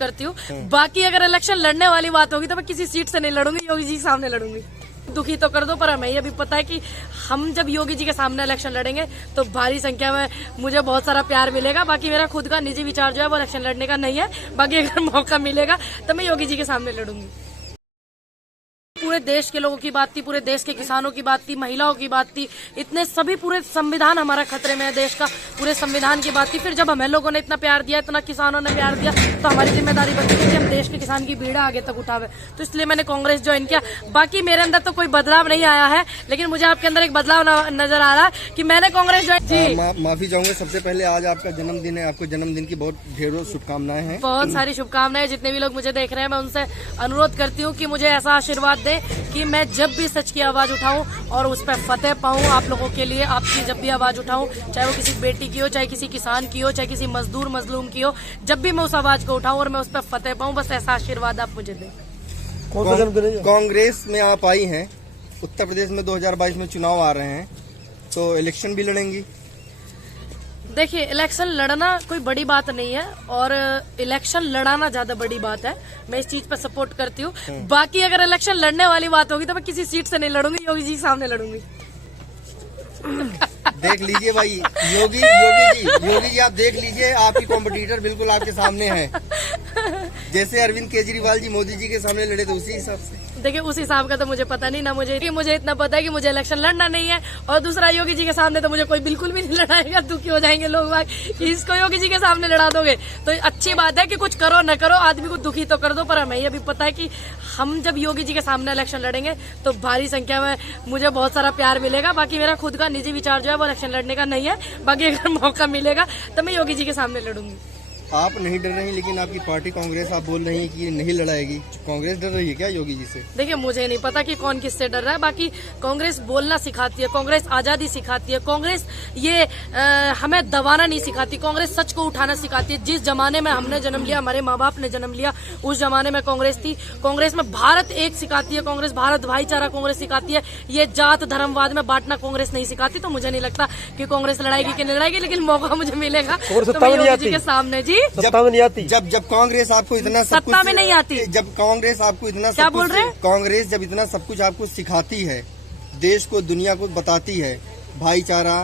करती हूँ। बाकी अगर इलेक्शन लड़ने वाली बात होगी तो मैं किसी सीट से नहीं लड़ूंगी, योगी जी के सामने लड़ूंगी। दुखी तो कर दो, पर हमें ये भी पता है कि हम जब योगी जी के सामने इलेक्शन लड़ेंगे तो भारी संख्या में मुझे बहुत सारा प्यार मिलेगा। बाकी मेरा खुद का निजी विचार जो है वो इलेक्शन लड़ने का नहीं है। बाकी अगर मौका मिलेगा तो मैं योगी जी के सामने लड़ूंगी। पूरे देश के लोगों की बात थी, पूरे देश के किसानों की बात थी, महिलाओं की बात थी, इतने सभी पूरे संविधान हमारा खतरे में है, देश का पूरे संविधान की बात थी। फिर जब हमें लोगों ने इतना प्यार दिया, इतना किसानों ने प्यार दिया, तो हमारी जिम्मेदारी बनती है कि हम देश के किसान की भीड़ आगे तक उठावे। तो इसलिए मैंने कांग्रेस ज्वाइन किया। बाकी मेरे अंदर तो कोई बदलाव नहीं आया है, लेकिन मुझे आपके अंदर एक बदलाव नजर आ रहा है कि मैंने कांग्रेस ज्वाइन की। माफी चाहूंगा, सबसे पहले आज आपका जन्मदिन है, आपको जन्मदिन की बहुत ढेरों शुभकामनाएं हैं। बहुत सारी शुभकामनाएं। जितने भी लोग मुझे देख रहे हैं, मैं उनसे अनुरोध करती हूँ कि मुझे ऐसा आशीर्वाद दे कि मैं जब भी सच की आवाज उठाऊं और उस पर फतेह पाऊं आप लोगों के लिए। आपकी जब भी आवाज उठाऊं, चाहे वो किसी बेटी की हो, चाहे किसी किसान की हो, चाहे किसी मजदूर मजलूम की हो, जब भी मैं उस आवाज को उठाऊं और मैं उस पर फतेह पाऊं, बस ऐसा आशीर्वाद आप मुझे दें। कांग्रेस में आप आई हैं, उत्तर प्रदेश में 2022 में चुनाव आ रहे हैं, तो इलेक्शन भी लड़ेंगी? देखिए, इलेक्शन लड़ना कोई बड़ी बात नहीं है और इलेक्शन लड़ाना ज्यादा बड़ी बात है। मैं इस चीज पर सपोर्ट करती हूँ। बाकी अगर इलेक्शन लड़ने वाली बात होगी तो मैं किसी सीट से नहीं लड़ूंगी, योगी जी के सामने लड़ूंगी। देख लीजिए भाई, योगी जी आप देख लीजिए, आपकी कॉम्पिटिटर बिल्कुल आपके सामने है। जैसे अरविंद केजरीवाल जी मोदी जी के सामने लड़े थे, उसी हिसाब से। देखिए, उस हिसाब का तो मुझे पता नहीं ना। मुझे इतना पता है कि मुझे इलेक्शन लड़ना नहीं है। और दूसरा, योगी जी के सामने तो मुझे कोई बिल्कुल भी नहीं लड़ाएगा। दुखी हो जाएंगे लोग कि इसको योगी जी के सामने लड़ा दोगे। तो अच्छी बात है कि कुछ करो न करो, आदमी को दुखी तो कर दो, पर हमें ये भी पता है कि हम जब योगी जी के सामने इलेक्शन लड़ेंगे तो भारी संख्या में मुझे बहुत सारा प्यार मिलेगा। बाकी मेरा खुद का निजी विचार जो है वो इलेक्शन लड़ने का नहीं है। बाकी अगर मौका मिलेगा तो मैं योगी जी के सामने लड़ूंगी। आप नहीं डर रही, लेकिन आपकी पार्टी कांग्रेस आप बोल रही है कि नहीं लड़ाएगी। कांग्रेस डर रही है क्या योगी जी से? देखिए, मुझे नहीं पता कि कौन किससे डर रहा है। बाकी कांग्रेस बोलना सिखाती है, कांग्रेस आजादी सिखाती है, कांग्रेस ये हमें दबाना नहीं सिखाती, कांग्रेस सच को उठाना सिखाती है। जिस जमाने में हमने जन्म लिया, हमारे माँ बाप ने जन्म लिया, उस जमाने में कांग्रेस थी। कांग्रेस में भारत एक सिखाती है, कांग्रेस भारत भाईचारा कांग्रेस सिखाती है। ये जात धर्मवाद में बांटना कांग्रेस नहीं सिखाती। तो मुझे नहीं लगता कि कांग्रेस लड़ाएगी कि नहीं लड़ाएगी, लेकिन मौका मुझे मिलेगा तो मैं योगी जी के सामने। जी, सत्ता में नहीं आती। जब कांग्रेस आपको इतना सब सत्ता में नहीं आती, जब कांग्रेस आपको इतना क्या बोल रहे हैं? कांग्रेस जब इतना सब कुछ आपको सिखाती है, देश को दुनिया को बताती है भाईचारा,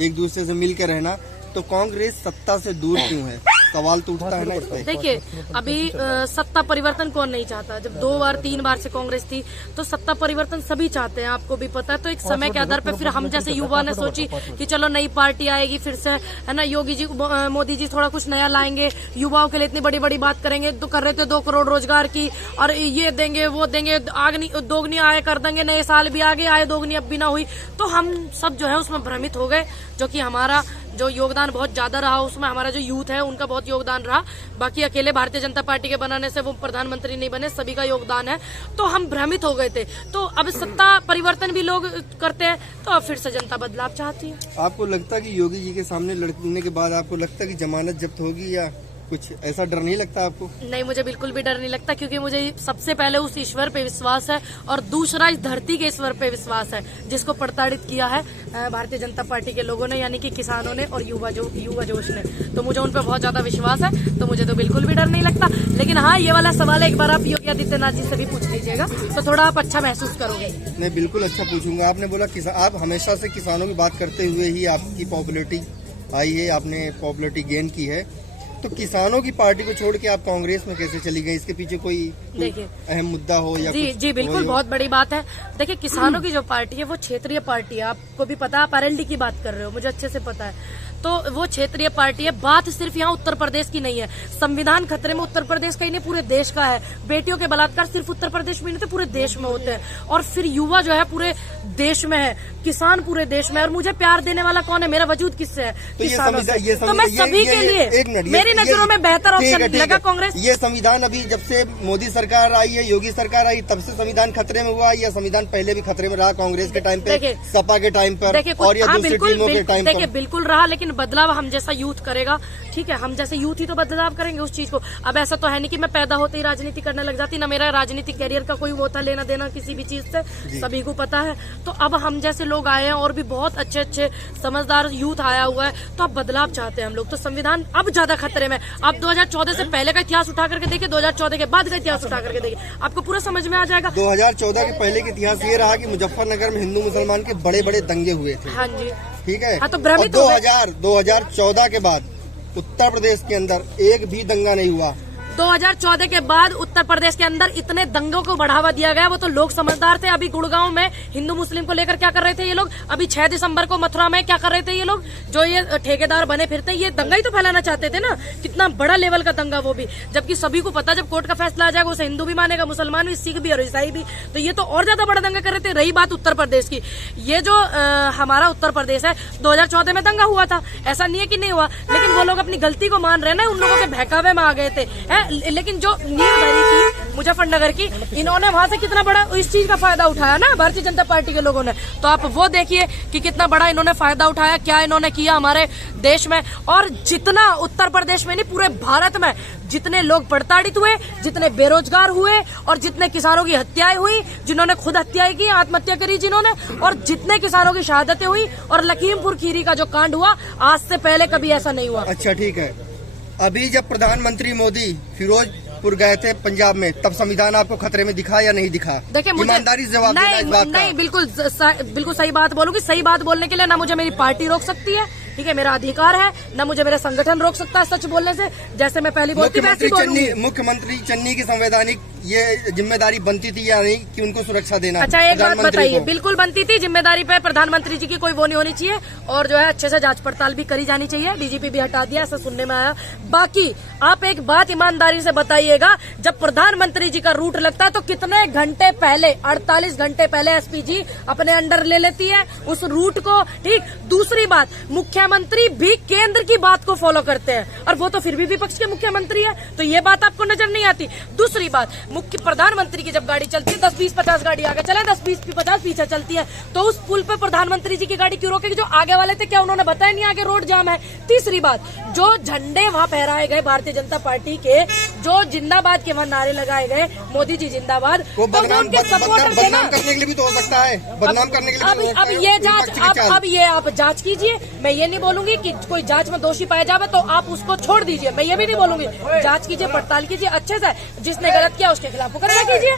एक दूसरे से मिल के रहना, तो कांग्रेस सत्ता से दूर क्यों है? सवाल तो उठता है ना इस पे। देखिए, अभी सत्ता परिवर्तन कौन नहीं चाहता? जब 2 बार 3 बार से कांग्रेस थी तो सत्ता परिवर्तन सभी चाहते हैं, आपको भी पता है। तो एक समय के आधार पर फिर हम जैसे युवा ने सोची कि चलो नई पार्टी आएगी फिर से, है ना, योगी जी मोदी जी थोड़ा कुछ नया लाएंगे, युवाओं के लिए इतनी बड़ी बड़ी बात करेंगे। तो कर रहे थे 2 करोड़ रोजगार की, और ये देंगे वो देंगे, दोगुनी आय कर देंगे, नए साल भी आगे आए, दोगुनी अब भी ना हुई। तो हम सब जो है उसमें भ्रमित हो गए, जो कि हमारा जो योगदान बहुत ज्यादा रहा उसमें हमारा जो यूथ है उनका बहुत योगदान रहा। बाकी अकेले भारतीय जनता पार्टी के बनाने से वो प्रधानमंत्री नहीं बने, सभी का योगदान है। तो हम भ्रमित हो गए थे। तो अब सत्ता परिवर्तन भी लोग करते हैं, तो अब फिर से जनता बदलाव चाहती है। आपको लगता है कि योगी जी के सामने लड़ने के बाद आपको लगता है कि जमानत जब्त होगी, या कुछ ऐसा डर नहीं लगता आपको? नहीं, मुझे बिल्कुल भी डर नहीं लगता, क्योंकि मुझे सबसे पहले उस ईश्वर पे विश्वास है और दूसरा इस धरती के ईश्वर पे विश्वास है, जिसको प्रताड़ित किया है भारतीय जनता पार्टी के लोगों ने, यानी कि किसानों ने और युवा जोश ने। तो मुझे उन पर बहुत ज्यादा विश्वास है, तो मुझे तो बिल्कुल भी डर नहीं लगता। लेकिन हाँ, ये वाला सवाल एक बार आप योगी आदित्यनाथ जी से भी पूछ लीजिएगा, तो थोड़ा आप अच्छा महसूस करोगे। मैं बिल्कुल अच्छा पूछूंगा। आपने बोला आप हमेशा से किसानों की बात करते हुए ही आपकी पॉपुलैरिटी आई है, आपने पॉपुलैरिटी गेन की है, तो किसानों की पार्टी को छोड़ के आप कांग्रेस में कैसे चली गई? इसके पीछे कोई अहम मुद्दा हो या जी बिल्कुल, बहुत बड़ी बात है। देखिए, किसानों की जो पार्टी है वो क्षेत्रीय पार्टी है, आपको भी पता है। आप आरएलडी की बात कर रहे हो, मुझे अच्छे से पता है। तो वो क्षेत्रीय पार्टी है। बात सिर्फ यहाँ उत्तर प्रदेश की नहीं है, संविधान खतरे में उत्तर प्रदेश का ही नहीं पूरे देश का है। बेटियों के बलात्कार सिर्फ उत्तर प्रदेश में नहीं तो पूरे देश में होते हैं, और फिर युवा जो है पूरे देश में है, किसान पूरे देश में है। और मुझे प्यार देने वाला कौन है? मेरा वजूद किससे है? किसानों से। तो मैं सभी के लिए, मेरी नजरों में बेहतर ऑप्शन लगा कांग्रेस। ये संविधान अभी जब से मोदी सरकार आई है, योगी सरकार आई, तब से संविधान खतरे में हुआ, या संविधान पहले भी खतरे में रहा? कांग्रेस के टाइम पे, सपा के टाइम पर, और या दूसरी टीमों के टाइम पर? देखिए, बिल्कुल रहा, लेकिन लेकिन बदलाव हम जैसा यूथ करेगा, ठीक है, हम जैसे यूथ ही तो बदलाव करेंगे उस चीज को। अब ऐसा तो है नहीं कि मैं पैदा होते ही राजनीति करने लग जाती, ना मेरा राजनीतिक कैरियर का कोई वो था लेना देना किसी भी चीज से, सभी को पता है। तो अब हम जैसे लोग आए हैं और भी बहुत अच्छे अच्छे समझदार यूथ आया हुआ है, तो अब बदलाव चाहते हैं हम लोग। तो संविधान अब ज्यादा खतरे में। आप 2014 से पहले का इतिहास उठा करके देखिए, 2014 के बाद का इतिहास उठा करके देखिए, आपको पूरा समझ में आ जाएगा। 2014 के पहले का इतिहास ये रहा कि मुजफ्फरनगर में हिंदू मुसलमान के बड़े बड़े दंगे हुए थे। हाँ जी, ठीक है। हाँ, तो भ्रमित और 2014 के बाद उत्तर प्रदेश के अंदर एक भी दंगा नहीं हुआ। 2014 के बाद उत्तर प्रदेश के अंदर इतने दंगों को बढ़ावा दिया गया, वो तो लोग समझदार थे। अभी गुड़गांव में हिंदू मुस्लिम को लेकर क्या कर रहे थे ये लोग, अभी 6 दिसंबर को मथुरा में क्या कर रहे थे ये लोग, जो ये ठेकेदार बने फिरते, ये दंगा ही तो फैलाना चाहते थे ना। कितना बड़ा लेवल का दंगा वो भी, जबकि सभी को पता जब कोर्ट का फैसला आ जाएगा उसे हिंदू भी मानेगा, मुसलमान भी, सिख भी और ईसाई भी। तो ये तो और ज्यादा बड़ा दंगा कर रहे थे। रही बात उत्तर प्रदेश की, ये जो हमारा उत्तर प्रदेश है, 2014 में दंगा हुआ था, ऐसा नहीं है कि नहीं हुआ, लेकिन वो लोग अपनी गलती को मान रहे हैं ना, उन लोगों के बहकावे में आ गए थे। लेकिन जो नींव धरी थी मुजफ्फरनगर की, इन्होंने वहां से कितना बड़ा इस चीज का फायदा उठाया ना भारतीय जनता पार्टी के लोगों ने। तो आप वो देखिए कि कितना बड़ा इन्होंने फायदा उठाया, क्या इन्होंने किया हमारे देश में। और जितना उत्तर प्रदेश में नहीं पूरे भारत में जितने लोग प्रताड़ित हुए, जितने बेरोजगार हुए और जितने किसानों की हत्याएं हुई, जिन्होंने खुद हत्याएं की, आत्महत्या करी जिन्होंने, और जितने किसानों की शहादतें हुई, और लखीमपुर खीरी का जो कांड हुआ, आज से पहले कभी ऐसा नहीं हुआ। अच्छा, ठीक है। अभी जब प्रधानमंत्री मोदी फिरोजपुर गए थे पंजाब में, तब संविधान आपको खतरे में दिखा या नहीं दिखा? देखिए, मुझे ईमानदारी से जवाब देना इस बात का। नहीं, बिल्कुल सही बात बोलूंगी। सही बात बोलने के लिए ना मुझे मेरी पार्टी रोक सकती है, ठीक है, मेरा अधिकार है, ना मुझे मेरा संगठन रोक सकता है सच बोलने से। जैसे मैं पहली बोलती वैसे बोलूंगी। मुख्यमंत्री चन्नी की संवैधानिक ये जिम्मेदारी बनती थी या नहीं कि उनको सुरक्षा देना? अच्छा, एक बात बताइए, बिल्कुल बनती थी जिम्मेदारी पे प्रधानमंत्री जी की कोई वो नहीं होनी चाहिए, और जो है अच्छे से जांच पड़ताल भी करी जानी चाहिए। डीजीपी भी हटा दिया, ऐसा सुनने में आया। बाकी आप एक बात ईमानदारी से बताइएगा, जब प्रधानमंत्री जी का रूट लगता है तो कितने घंटे पहले, 48 घंटे पहले एसपीजी अपने अंडर ले लेती है उस रूट को, ठीक। दूसरी बात, मुख्यमंत्री भी केंद्र की बात को फॉलो करते हैं, और वो तो फिर भी विपक्ष के मुख्यमंत्री है, तो ये बात आपको नजर नहीं आती। दूसरी बात, मुख्य प्रधानमंत्री की जब गाड़ी चलती है, 10, 20, 50 गाड़ी आगे चले, 10, 20, 50 पीछे चलती है, तो उस पुल पे प्रधानमंत्री जी की गाड़ी क्यों रोकेगी? जो आगे वाले थे क्या उन्होंने बताया नहीं आगे रोड जाम है? तीसरी बात, जो झंडे वहां फहराए गए भारतीय जनता पार्टी के, जो जिंदाबाद के वहां नारे लगाए गए, मोदी जी जिंदाबाद, वो बदनाम करने के लिए भी तो हो सकता है, बदनाम करने के लिए। अब ये जांच, अब ये आप जांच कीजिए। मैं ये नहीं बोलूंगी कि कोई जांच में दोषी पाया जावे तो आप उसको छोड़ दीजिए, मैं ये भी नहीं बोलूंगी। जांच कीजिए, पड़ताल कीजिए अच्छे से, जिसने गलत किया उसके खिलाफ मुकदमा कीजिए।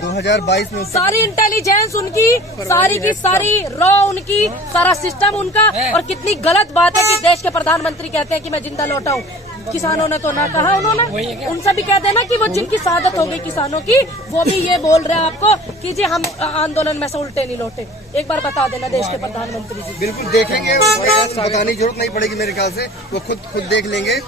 2022 में सारी इंटेलिजेंस उनकी, सारी की सारी रॉ उनकी, सारा सिस्टम उनका। और कितनी गलत बात है कि देश के प्रधानमंत्री कहते हैं कि मैं जिंदा लौटा हूँ। किसानों ने तो ना कहा, उन्होंने उनसे भी कह देना कि वो जिनकी शहादत हो गई किसानों की, वो भी ये बोल रहे हैं आपको कि जी हम आंदोलन में से उल्टे नहीं लौटे। एक बार बता देना देश के प्रधानमंत्री जी। बिल्कुल देखेंगे, बताने की जरूरत नहीं पड़ेगी मेरे ख्याल से, वो खुद देख लेंगे।